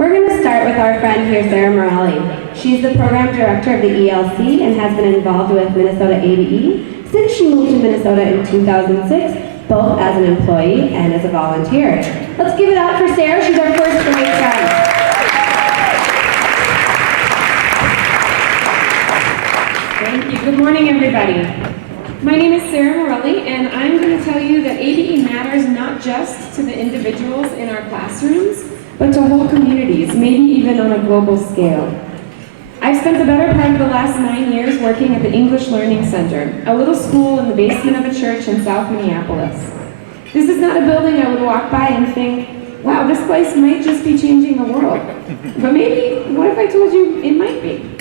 We're going to start with our friend here, Sarah Morelli. She's the program director of the ELC and has been involved with Minnesota ABE since she moved to Minnesota in 2006, both as an employee and as a volunteer. Let's give it up for Sarah. She's our first great friend. Thank you. Good morning, everybody. My name is Sarah Morelli, and I'm going to tell you that ABE matters not just to the individuals in our classrooms, but to whole communities, maybe even on a global scale. I've spent the better part of the last 9 years working at the English Learning Center, a little school in the basement of a church in South Minneapolis. This is not a building I would walk by and think, wow, this place might just be changing the world. But maybe, what if I told you it might be?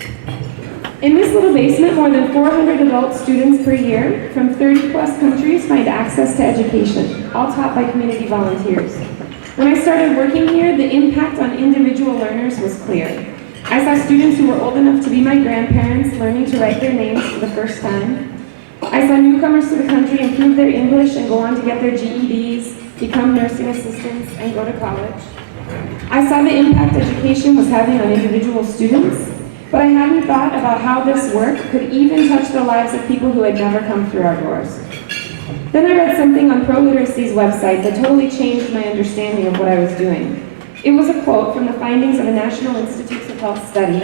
In this little basement, more than 400 adult students per year from 30 plus countries find access to education, all taught by community volunteers. When I started working here, the impact on individual learners was clear. I saw students who were old enough to be my grandparents learning to write their names for the first time. I saw newcomers to the country improve their English and go on to get their GEDs, become nursing assistants, and go to college. I saw the impact education was having on individual students, but I hadn't thought about how this work could even touch the lives of people who had never come through our doors. Then I read something on ProLiteracy's website that totally changed my understanding of what I was doing. It was a quote from the findings of a National Institutes of Health study,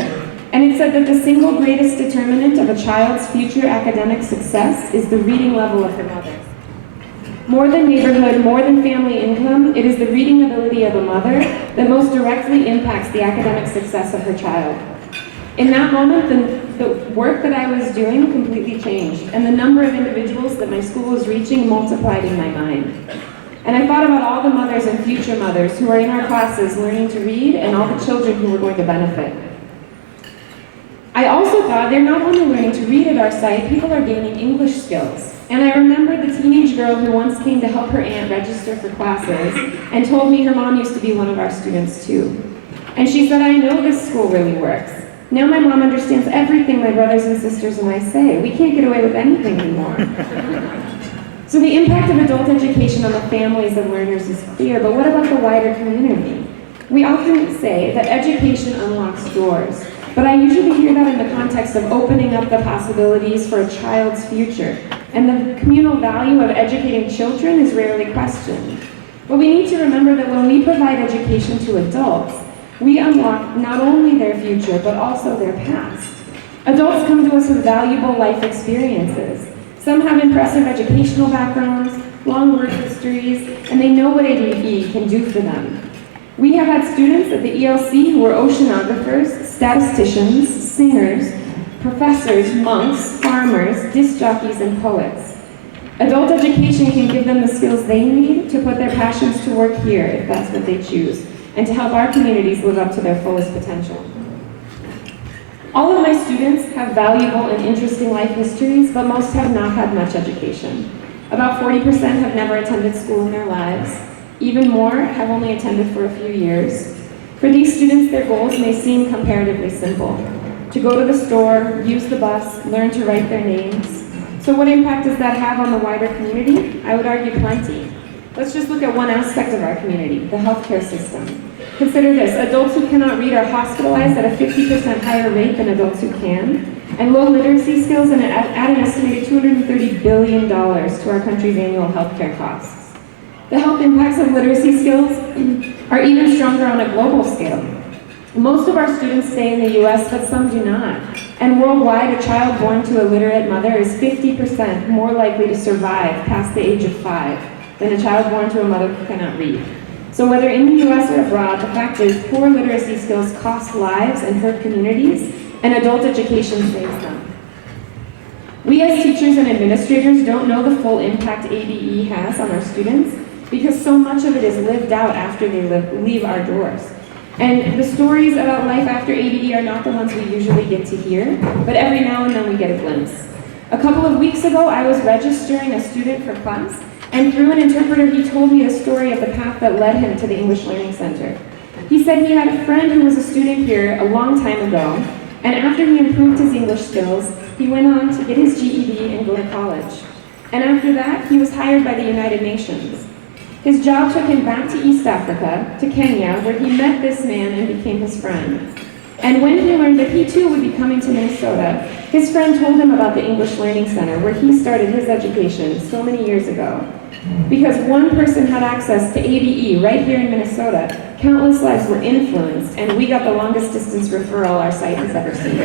and it said that the single greatest determinant of a child's future academic success is the reading level of their mother. More than neighborhood, more than family income, it is the reading ability of a mother that most directly impacts the academic success of her child. In that moment, the work that I was doing completely changed, and the number of individuals that my school was reaching multiplied in my mind. And I thought about all the mothers and future mothers who are in our classes learning to read, and all the children who were going to benefit. I also thought they're not only learning to read at our site, people are gaining English skills. And I remember the teenage girl who once came to help her aunt register for classes and told me her mom used to be one of our students too. And she said, I know this school really works. Now my mom understands everything my brothers and sisters and I say. We can't get away with anything anymore. So the impact of adult education on the families of learners is clear, but what about the wider community? We often say that education unlocks doors, but I usually hear that in the context of opening up the possibilities for a child's future, and the communal value of educating children is rarely questioned. But we need to remember that when we provide education to adults, we unlock not only their future, but also their past. Adults come to us with valuable life experiences. Some have impressive educational backgrounds, long work histories, and they know what ABE can do for them. We have had students at the ELC who were oceanographers, statisticians, singers, professors, monks, farmers, disc jockeys, and poets. Adult education can give them the skills they need to put their passions to work here, if that's what they choose, and to help our communities live up to their fullest potential. All of my students have valuable and interesting life histories, but most have not had much education. About 40% have never attended school in their lives. Even more have only attended for a few years. For these students, their goals may seem comparatively simple. To go to the store, use the bus, learn to write their names. So what impact does that have on the wider community? I would argue plenty. Let's just look at one aspect of our community, the healthcare system. Consider this, adults who cannot read are hospitalized at a 50% higher rate than adults who can, and low literacy skills add an estimated $230 billion to our country's annual healthcare costs. The health impacts of literacy skills are even stronger on a global scale. Most of our students stay in the US, but some do not. And worldwide, a child born to a literate mother is 50% more likely to survive past the age of 5 than a child born to a mother who cannot read. So whether in the US or abroad, the fact is poor literacy skills cost lives and hurt communities, and adult education saves them. We as teachers and administrators don't know the full impact ABE has on our students because so much of it is lived out after they leave our doors. And the stories about life after ABE are not the ones we usually get to hear, but every now and then we get a glimpse. A couple of weeks ago, I was registering a student for class, and through an interpreter, he told me the story of the path that led him to the English Learning Center. He said he had a friend who was a student here a long time ago, and after he improved his English skills, he went on to get his GED and go to college. And after that, he was hired by the United Nations. His job took him back to East Africa, to Kenya, where he met this man and became his friend. And when he learned that he too would be coming to Minnesota, his friend told him about the English Learning Center, where he started his education so many years ago. Because one person had access to ABE right here in Minnesota, countless lives were influenced, and we got the longest distance referral our site has ever seen.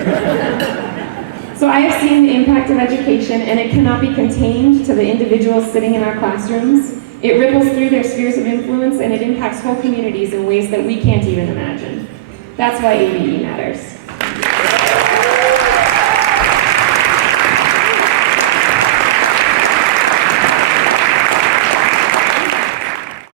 So I have seen the impact of education, and it cannot be contained to the individuals sitting in our classrooms. It ripples through their spheres of influence, and it impacts whole communities in ways that we can't even imagine. That's why ABE matters.